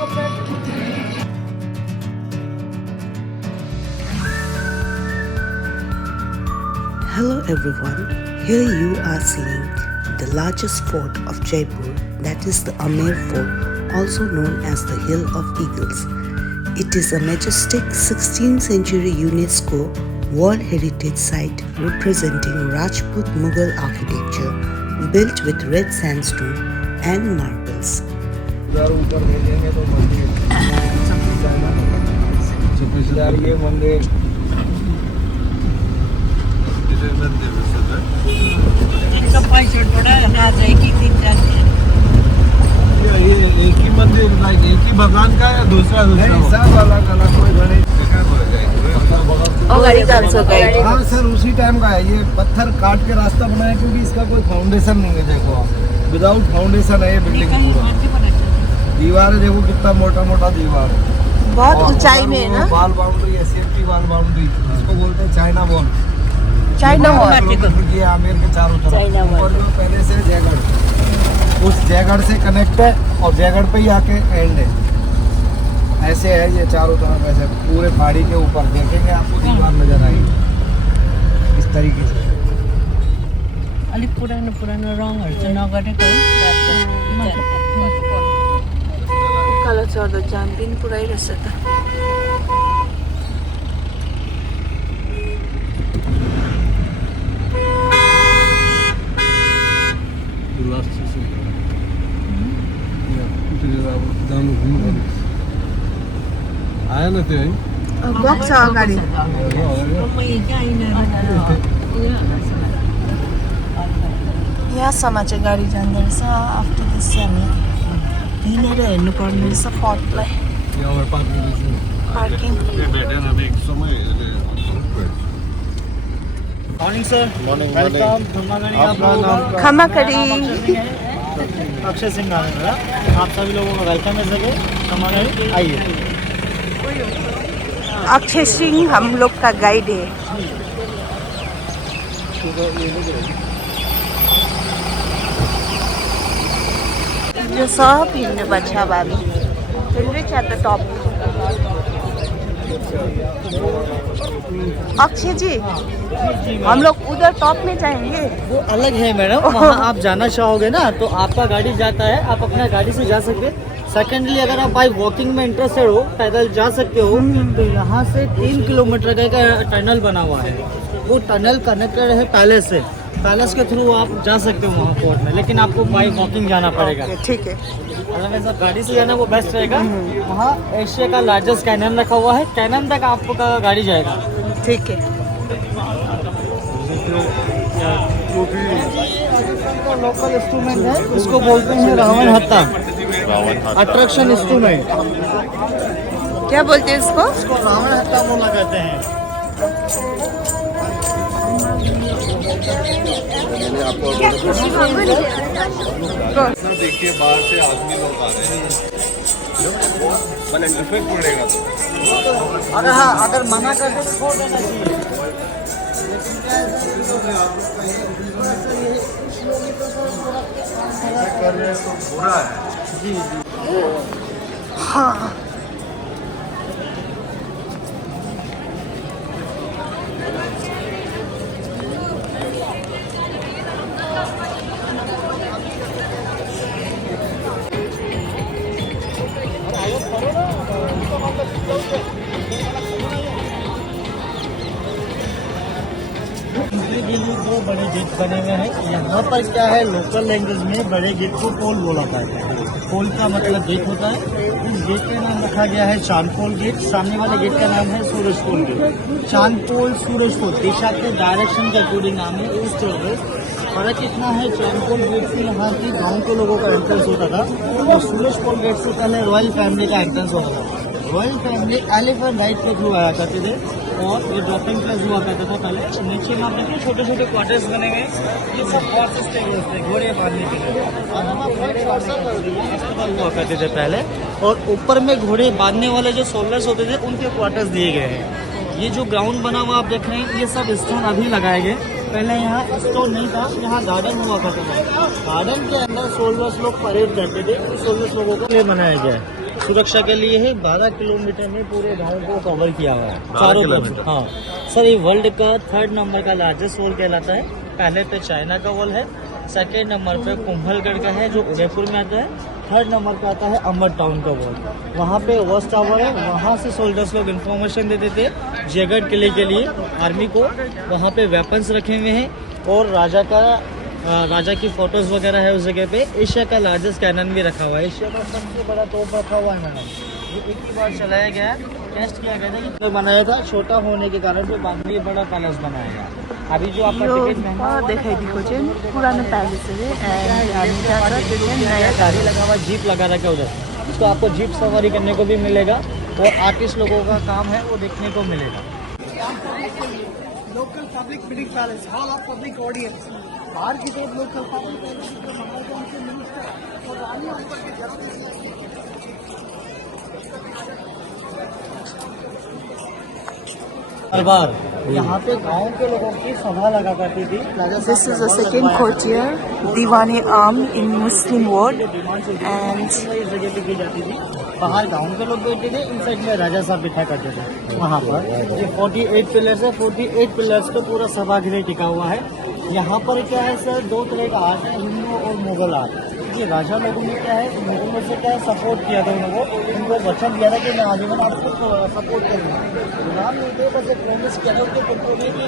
Hello everyone, here you are seeing the largest fort of Jaipur, that is the Amer Fort, also known as the Hill of Eagles. It is a majestic 16th century UNESCO World Heritage Site representing Rajput Mughal architecture built with red sandstone and marbles. एक ही मंदिर एक ही भगवान का है, दूसरा सब अलग अलग कोई गणेश हाँ सर उसी टाइम का है। ये पत्थर काट के रास्ता बनाया क्योंकि इसका कोई फाउंडेशन नहीं है। देखो आप विदाउट फाउंडेशन है ये बिल्डिंग पूरा। दीवार है देखो कितना मोटा मोटा दीवार है, बहुत ऊंचाई में है ना। वॉल बाउंड्री है, सेफ्टी वॉल बाउंड्री, इसको बोलते हैं चाइना वॉल। चाइना वॉल ये आमेर के चारों तरफ और जो पहले से जयगढ़, उस जयगढ़ से कनेक्ट है और जयगढ़ पे ही आके एंड है। ऐसे है ये चारों तरफ, ऐसे पूरे पहाड़ी के ऊपर देखेंगे आपको दीवार नजर आएगी इस तरीके से। अलिक पुरानो पुरानो रङहरु चाहिँ नगरेको उकालो चढ्दा जाम पनि पुरै रहेछ त। आया ना त्यो है बक्स छ अगाडि। यहाँसम्म चाहिँ गाडी जाँदो रहेछ। आफ्टर दिस चाहिँ हामी हिँडेर हेर्नु पर्ने रहेछ फोर्टलाई। Parking. Morning sir. Morning welcome. खमा करी। अक्षय सिंह नाम है मेरा। आप सभी लोगों का वेलकम है सर। खमागढ़ी आइए। अक्षय सिंह हम लोग का गाइड है। यो सब हिँड्नु पर्छ अब हामी। Reach at the top. Akshay जी हम लोग उधर टॉप में जाएंगे। वो अलग है मैडम, वहाँ आप जाना चाहोगे ना तो आपका गाड़ी जाता है, आप अपना गाड़ी से जा सकते हैं। सेकेंडली अगर आप बाई वॉकिंग में इंटरेस्टेड हो, पैदल जा सकते हो, तो यहाँ से 3 किलोमीटर का टनल बना हुआ है। वो टनल कनेक्टेड है पैलेस से, पैलेस के थ्रू आप जा सकते हो वहाँ फोर्ट में, लेकिन आपको बाई वॉकिंग जाना पड़ेगा। ठीक है, अगर ऐसा गाड़ी से जाना वो बेस्ट रहेगा। वहाँ एशिया का लार्जेस्ट कैनन रखा हुआ है, कैनन तक आपका गाड़ी जाएगा। ठीक है। लोकल इंस्ट्रूमेंट है, इसको बोलते हैं रावण हत्ता, अट्रैक्शन इंस्ट्रूमेंट। क्या बोलते हैं इसको? रावण हत्ता बोला कहते हैं। देखिए बाहर से आदमी लोग आ रहे हैं, इफेक्ट पड़ेगा तो अगर हाँ अगर मना करते तो छोड़ देना चाहिए। कर रहे हैं तो बुरा है। जी जी हाँ दो बड़े गेट बने हुए हैं। यहाँ पर क्या है, लोकल लैंग्वेज में बड़े गेट को पोल बोला जाता है। पोल का मतलब गेट होता है। इस गेट का नाम रखा गया है चांदपोल गेट। सामने वाले गेट का नाम है सूरजपोल गेट। चांदपोल सूरजपोल दिशा के डायरेक्शन का अकॉर्डिंग नाम है। ईस्ट और वेस्ट फर्क इतना है, चांदपोल गेट से यहाँ के गाँव के लोगों का एंट्रेंस होता था और सूरजपोल गेट से पहले रॉयल फैमिली का एंट्रेंस होता था। रॉयल फैमिली एलिफेंट राइड के थ्रू आया करते थे और ये ड्रॉपिंग प्लेस हुआ करता था पहले। नीचे में आप देखिए छोटे छोटे क्वार्टर्स बने हुए, ये सब हॉर्सेस स्टेबल्स थे, घोड़े बांधने के लिए। और हम अस्पताल हुआ करते थे पहले, और ऊपर में घोड़े बांधने वाले जो सोल्जर्स होते थे उनके क्वार्टर्स दिए गए हैं। ये जो ग्राउंड बना हुआ आप देख रहे हैं, ये सब स्टोन अभी लगाए गए। पहले यहाँ स्टोन नहीं था, यहाँ गार्डन हुआ करता था। गार्डन के अंदर सोल्जर्स लोग परेड करते थे, सोल्जर्स लोगों को लिए बनाया गया है। सुरक्षा के लिए है। 12 किलोमीटर में पूरे गांव को कवर किया हुआ है चारों तरफ। हाँ सर, ये वर्ल्ड का 3rd नंबर का लार्जेस्ट वॉल कहलाता है। पहले पे चाइना का वॉल है, 2nd नंबर पे कुंभलगढ़ का है जो उदयपुर में आता है, 3rd नंबर पे आता है अमर टाउन का वॉल। वहाँ पे वॉच टावर है, वहाँ से सोल्जर्स लोग इन्फॉर्मेशन देते थे जयगढ़ किले के लिए आर्मी को। वहाँ पे वेपन्स रखे हुए हैं और राजा की फोटोज वगैरह है उस जगह पे। एशिया का लार्जेस्ट कैनन भी रखा हुआ है, एशिया का सबसे बड़ा तोप रखा हुआ है मैडम। ये एक ही बार चलाया गया, टेस्ट किया गया था कि बनाया था, छोटा होने के कारण से बाद में ये बड़ा पैलेस बनाया गया। अभी जो आपका टिकट देखाइदिएको चाहिँ पुरानो प्यालेस अरे एन्ड हामी जाँदा त्यो चाहिँ नयाँ गाड़ी लगा हुआ, जीप लगा रखा है उधर, तो आपको जीप सवारी करने को भी मिलेगा और आर्टिस्ट लोगों का काम है वो देखने को मिलेगा। Local public meeting palace, hall of public audience. बाहर की तरफ लोकल पब्लिक मिनिस्टर और रानी ऊपर की दरबार, यहाँ पे गांव के लोगों की सभा लगा करती थी। This is the second courtyard, Diwani Am in Muslim ward, and इस जगह पे की जाती थी। बाहर गांव के लोग बैठते थे, इन साइड में राजा साहब बैठा करते थे वहाँ पर। ये 48 पिलर्स है, 48 पिलर्स पे पूरा सभागृह टिका हुआ है। यहाँ पर क्या है सर, 2 तरह का आर्ट है, हिंदू और मुगल आर्ट। ये राजा लोगों ने क्या है, मुगलों से क्या है सपोर्ट किया था उनको, उनको वचन दिया था कि मैं आजीवन आपको सपोर्ट करूँगा। नाम नहीं थे, बस एक प्रॉमिस किया था उनके पुत्रों ने कि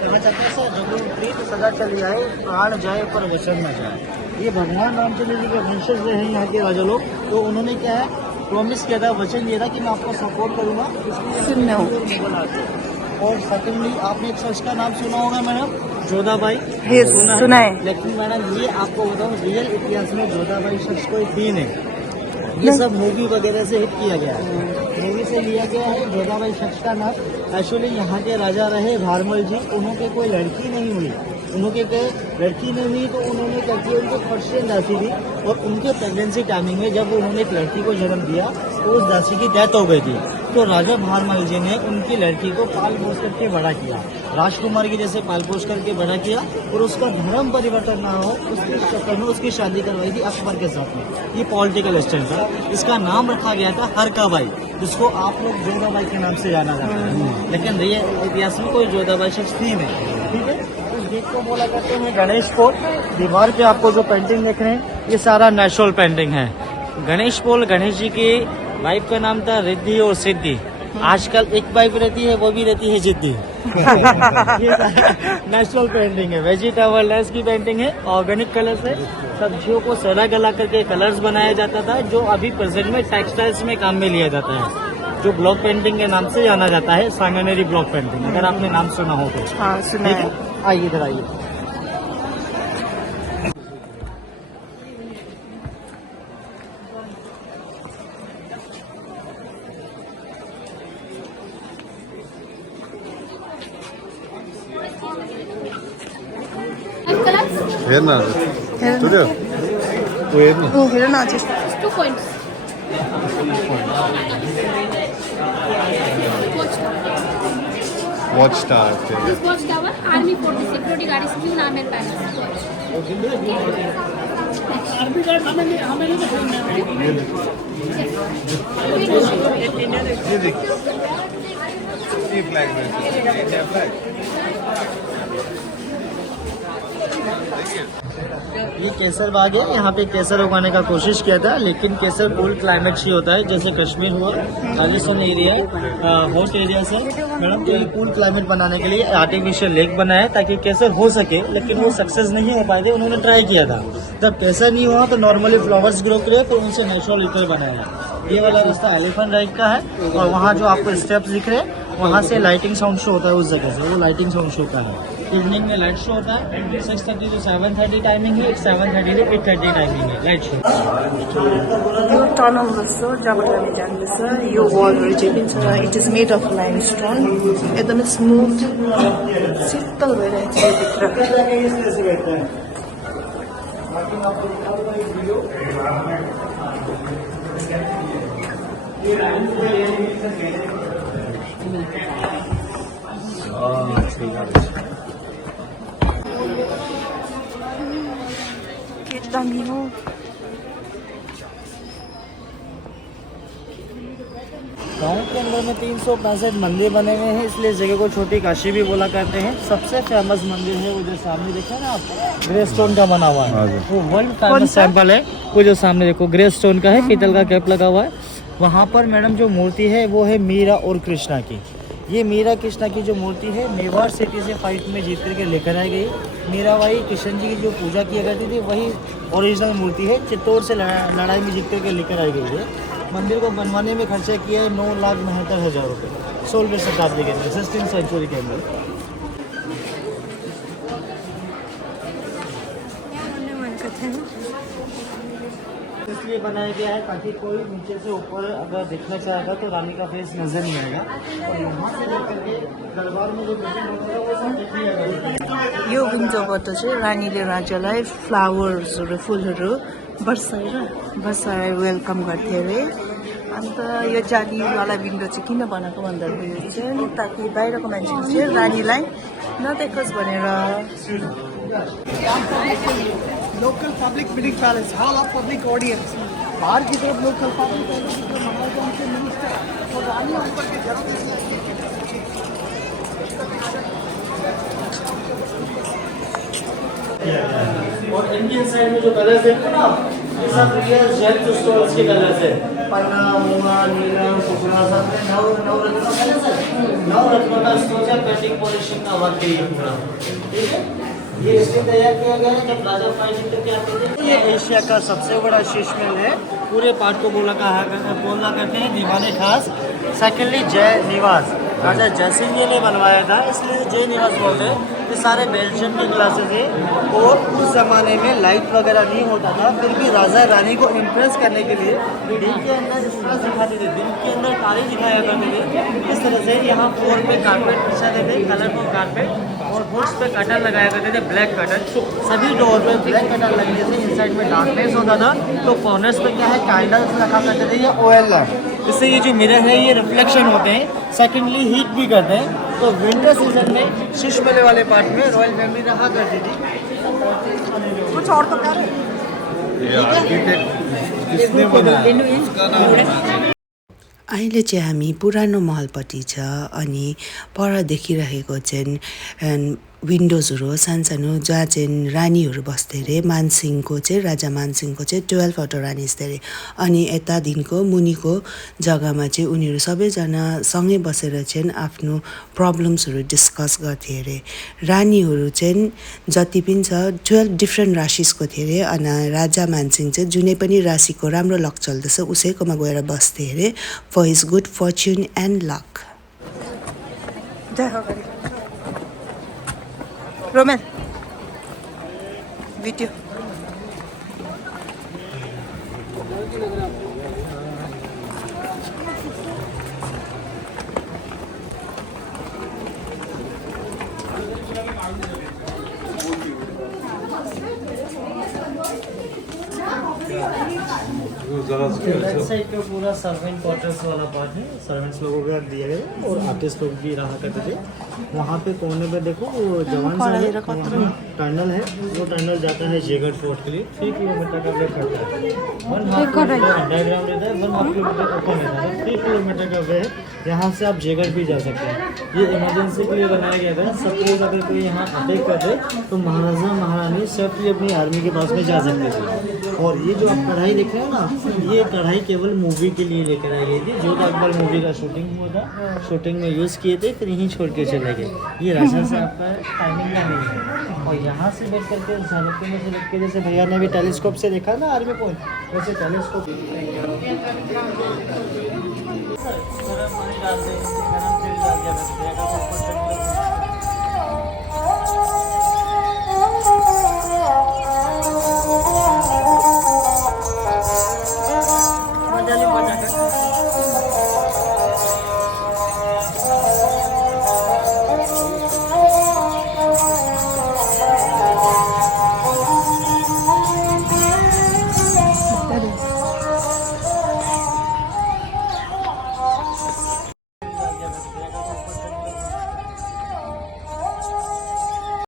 कहना चाहता है सर, जब प्रीत सदा चली आए, प्राण जाए पर वचन न जाए। ये भगवान रामचंद्र जी के वंशज रहे हैं यहाँ के राजा लोग, तो उन्होंने क्या है प्रॉमिस किया था, वचन दिया था कि मैं आपको सपोर्ट करूँगा। और सेकेंडली आपने एक शख्स का नाम सुना होगा मैडम, जोधाबाई। सुना है। लेकिन मैडम ये आपको बताऊँ, रियल इतिहास में जोधाबाई शख्स कोई थी नहीं। ये सब मूवी वगैरह से हिट किया गया है, मूवी से लिया गया है। जोधाबाई शख्स का नाम एक्चुअली यहाँ के राजा रहे भारमल जी, उन्होंने कोई लड़की नहीं हुई, उन्होंने लड़की नहीं हुई तो उन्होंने क्या किया, उनकी पर्शियन दासी थी और उनके प्रेगनेंसी टाइमिंग में जब उन्होंने एक लड़की को जन्म दिया तो उस दासी की डेथ हो गई थी। तो राजा भारमल जी ने उनकी लड़की को पाल पोस करके बड़ा किया, राजकुमार की जैसे पाल पोस करके बड़ा किया और उसका धर्म परिवर्तन ना हो उसके चक्कर में उसकी शादी करवाई थी अकबर के साथ में। ये पॉलिटिकल स्टैंड था। इसका नाम रखा गया था हरकाबाई, जिसको आप लोग जोधाबाई के नाम से जाना जाता है, लेकिन रियल इतिहास में कोई जोधाबाई शख्स थी नहीं। ठीक है, उस गेट को बोला करते हैं गणेश पोल। दीवार पे आपको जो पेंटिंग देख रहे हैं ये सारा नेचुरल पेंटिंग है। गणेश पोल, गणेश जी की वाइफ का नाम था रिद्धि और सिद्धि। आजकल एक वाइफ रहती है, वो भी रहती है जिद्दी। नेचुरल पेंटिंग है, वेजिटेबल लेस की पेंटिंग है, ऑर्गेनिक कलर्स है। सब्जियों को सड़ा गला करके कलर्स बनाया जाता था, जो अभी प्रेजेंट में टेक्सटाइल्स में काम में लिया जाता है, जो ब्लॉक पेंटिंग के नाम से जाना जाता है, सांगनेरी ब्लॉक पेंटिंग। अगर आपने नाम सुना हो तो। हाँ सुना है। आइए इधर आइए। हेर न स्टुडियो ऊ हेर्नु हेर न अझै 2 points. Watch tower This watchtower, Army Fort, the security guard is Queen Amer Palace. ये फ्लैग में इंडिया फ्लैग ये केसर बाग है, यहाँ पे केसर उगाने का कोशिश किया था, लेकिन केसर कोल्ड क्लाइमेट ही होता है, जैसे कश्मीर हुआ, राजस्थान एरिया हॉट एरिया से मैडम। तो ये कूल क्लाइमेट बनाने के लिए आर्टिफिशियल लेक बनाया है ताकि केसर हो सके, लेकिन वो सक्सेस नहीं हो पाए थे। उन्होंने ट्राई किया था, जब केसर नहीं हुआ तो नॉर्मली फ्लावर्स ग्रो करे, फिर उनसे नेचुरल लिक्विड बनाया। ये वाला रास्ता एलिफेंट राइड का है और वहाँ जो आपको स्टेप्स दिख रहे हैं वहाँ से लाइटिंग साउंड शो होता है, उस जगह से वो लाइटिंग साउंड शो का है। इवनिंग में लाइट शो होता है, 6:30 to 7:30 टाइमिंग है, 7:30 to 8:30 टाइमिंग है लाइट शो। यो टनल जस्तो जहाँबाट हामी जाँदैछ, यो वलहरू चाहिँ पनि छ। It is made of limestone, एकदमै स्मुथ शीतल भइरहेको छ भित्र। के दामी हो। गांव के अंदर में 365 मंदिर बने हुए हैं, इसलिए इस जगह को छोटी काशी भी बोला करते हैं। सबसे फेमस मंदिर है वो जो सामने देखा ना आप, ग्रे स्टोन का बना हुआ है, वो वर्ल्ड फेमस टेम्पल है। वो जो सामने देखो ग्रे स्टोन का है, पीतल का कैप लगा हुआ है। वहाँ पर मैडम जो मूर्ति है वो है मीरा और कृष्णा की। ये मीरा कृष्णा की जो मूर्ति है मेवाड़ सिटी से फाइट में जीत करके लेकर आई गई। मीराबाई कृष्ण जी की जो पूजा किया करती थी वही ओरिजिनल मूर्ति है, चित्तौड़ से लड़ाई में जीत करके लेकर आई गई है। मंदिर को बनवाने में खर्चा किया है 9,69,000 रुपये 16वीं शताब्दी के अंदर, 16th सेंचुरी के अंदर। इसलिए बनाया गया है ताकि कोई नीचे से ऊपर अगर देखना चाहेगा तो रानी का फेस नजर नहीं आएगा, और यहाँ से लेकर के दरबार में जो बिल्डिंग होता है वो सब देख लिया जाएगा। यो विन्डोबाट चाहिँ रानीले राजालाई फ्लावर्सहरू फुलहरू बर्साएर वेलकम गर्थे अरे। अन्त यो जालीवाला विन्डो चाहिँ किन बनाएको भन्दाखेरि चाहिँ ताकि बाहिरको मान्छेले चाहिँ रानीलाई नदेखोस् भनेर। Local public meeting palace, hall of public audience. बाहर की तरफ लोकल पब्लिक महाराजा के मिनिस्टर और रानी ऊपर के घरों और इंडियन साइड में जो कलर्स देखते हैं ना, ये सब रियल जेम्स स्टोन्स के कलर्स है। पन्ना, मूंगा, नीलम, सुखना, सब नवरत्न कलर्स है। नवरत्न का स्टोन है, पेंटिंग पॉलिशिंग का वर्क है ये पूरा, ठीक है। ये इसलिए तैयार किया गया है जब राजा फाइट करके आते थे। ये एशिया का सबसे बड़ा शीश महल है। पूरे पार्ट को बोला करते हैं दीवाने खास। सेकेंडली जय निवास, राजा जयसिंह जी ने बनवाया था, इसलिए जय निवास बोलते हैं। ये सारे बेल्जियम के ग्लासेस है, और उस ज़माने में लाइट वगैरह नहीं होता था, फिर भी राजा रानी को इम्प्रेस करने के लिए दिन के अंदर इस तरह दिखाते थे, दिन के अंदर तारे दिखाया करते थे। इस तरह से यहाँ फ्लोर पे कारपेट बिछाते थे, कलरफुल कारपेट, और बोर्ड्स पे कर्टन लगाया करते थे, ब्लैक कर्टन। सभी डोर पे ब्लैक कर्टन लगने से इनसाइड में डार्कनेस होता था। तो कॉर्नर्स पे क्या है, कैंडल्स रखा करते थे या ऑयल लैम्प, इससे ये जो मिरर है ये रिफ्लेक्शन होते हैं। सेकेंडली हीट भी करते हैं। तो विंटर सीजन में शीश मेले वाले पार्ट में रॉयल फैमिली रहा करती थी। कुछ और तो कर ये आर्किटेक्ट किसने बनाया उसका नाम है। अहिले चाहिँ हामी पुरानो महलपट्टि छ, अनि पर देखिरहेको चाहिँ विन्डोजहरू हो सानसानो, जहाँ चाहिँ रानीहरू बस्थे अरे। मानसिंहको चाहिँ राजा मानसिंहको चाहिँ 12वटा रानी थिए अरे। अनि यतादेखिको मुनिको जग्गामा चाहिँ उनीहरू सबैजना सँगै बसेर चाहिँ आफ्नो प्रब्लम्सहरू डिस्कस गर्थे अरे। रानीहरू चाहिँ जति पनि छ 12 डिफ्रेन्ट राशिसको थिए अरे। अनि राजा मानसिंह चाहिँ जुनै पनि राशिको राम्रो लक चल्दैछ उसैकोमा गएर बस्थे अरे, for his good fortune and luck. रोमेन भिडियो लेफ्ट साइड का पूरा सर्वेंट क्वार्टर्स वाला पार्ट है, सर्वेंट्स लोगों को दिए गए और आर्टिस्ट लोग भी रहा करते थे। वहाँ पे कोने पे देखो वो जवान टनल है, वो टनल जाता है जयगढ़ फोर्ट के लिए। 3 किलोमीटर का वे करता है, 1.5 किलोमीटर अंडरग्राउंड रहता है, 1.5 किलोमीटर ओपन रहता है, 3 किलोमीटर का वे है। यहाँ से आप जयगढ़ भी जा सकते हैं। ये इमरजेंसी के लिए बनाया गया था। सपोज अगर कोई यहाँ अटैक कर दे तो महाराजा महारानी सेफ्टली अपनी आर्मी के पास में जा सकते थे। और ये जो आप कढ़ाई देख रहे हो ना, ये कढ़ाई केवल मूवी के लिए लेकर आई गई थी। जोधा अकबर मूवी का शूटिंग हुआ था, शूटिंग में यूज़ किए थे, फिर यहीं छोड़ के चले गए। ये राजा साहब का टाइमिंग का नहीं है। और यहाँ से बैठ करके झालकी में से देख के, जैसे भैया ने भी टेलीस्कोप से देखा ना आर्मी पॉइंट, वैसे टेलीस्कोप गरम पानी डाल दें, गरम तेल डाल दिया,